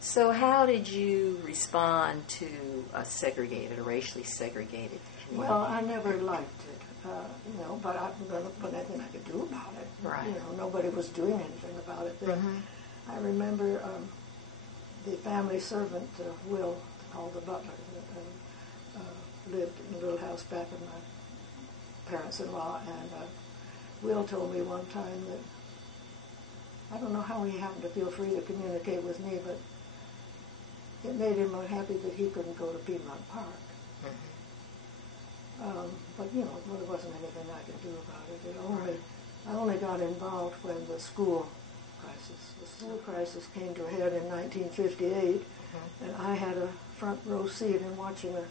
So how did you respond to a segregated, a racially segregated community? Well, I never liked it, but I wasn't anything I could do about it. Right. Nobody was doing anything about it then. Mm-hmm. I remember the family servant, Will, called the butler, lived in a little house back of my parents-in-law, and Will told me one time that, I don't know how he happened to feel free to communicate with me, but it made him unhappy that he couldn't go to Piedmont Park. Mm-hmm. But there wasn't anything I could do about it. I only got involved when the school crisis came to a head in 1958, Mm-hmm. and I had a front row seat in watching a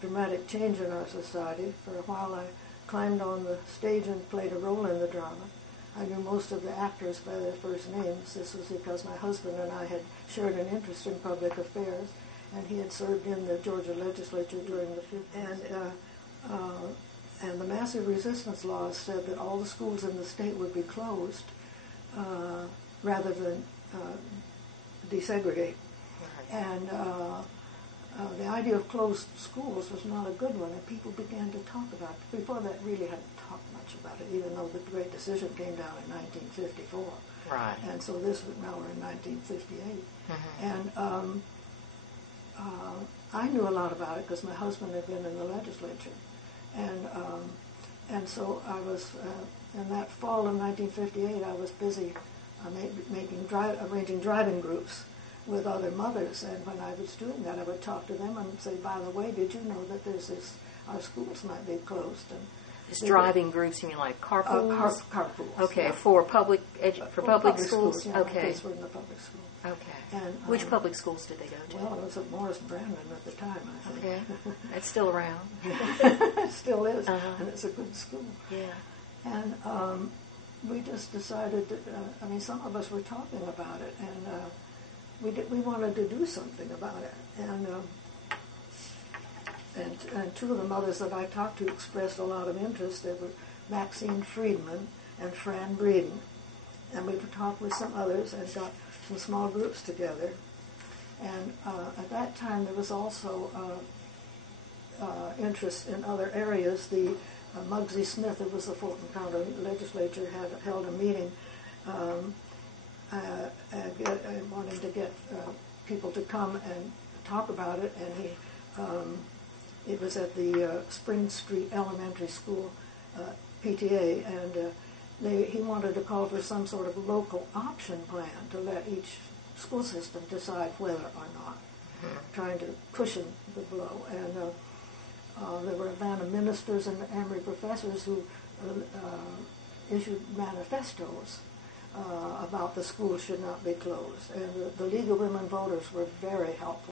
dramatic change in our society. For a while I climbed on the stage and played a role in the drama. I knew most of the actors by their first names. This was because my husband and I had shared an interest in public affairs, and he had served in the Georgia legislature during the 50s. And the massive resistance laws said that all the schools in the state would be closed rather than desegregate. Right. And the idea of closed schools was not a good one, and people began to talk about it. Before that, really hadn't talked much about it, even though the great decision came down in 1954. Right. And so now we're in 1958. Mm-hmm. And I knew a lot about it because my husband had been in the legislature. And so I was, in that fall of 1958, I was busy arranging driving groups with other mothers, and when I was doing that, I would talk to them and say, by the way, did you know that our schools might be closed? And Is driving groups, you mean like carpools? Carpools. Okay, Yeah. for public schools? Yeah, okay. my kids were in the public schools. Okay. And, which public schools did they go to? Well, it was at Morris Brandon at the time, I think. Okay. It's still around. It still is, and it's a good school. Yeah. And we just decided that, some of us were talking about it, and we wanted to do something about it. And two of the mothers that I talked to expressed a lot of interest. They were Maxine Friedman and Fran Breeden. And we talked with some others and got some small groups together. And at that time, there was also interest in other areas. The Muggsy Smith, who was the Fulton County legislature, had held a meeting wanting to get people to come and talk about it. And it was at the Spring Street Elementary School PTA, and he wanted to call for some sort of local option plan to let each school system decide whether or not, trying to cushion the blow. And there were Atlanta ministers and Emory professors who issued manifestos about the schools should not be closed. And the League of Women Voters were very helpful.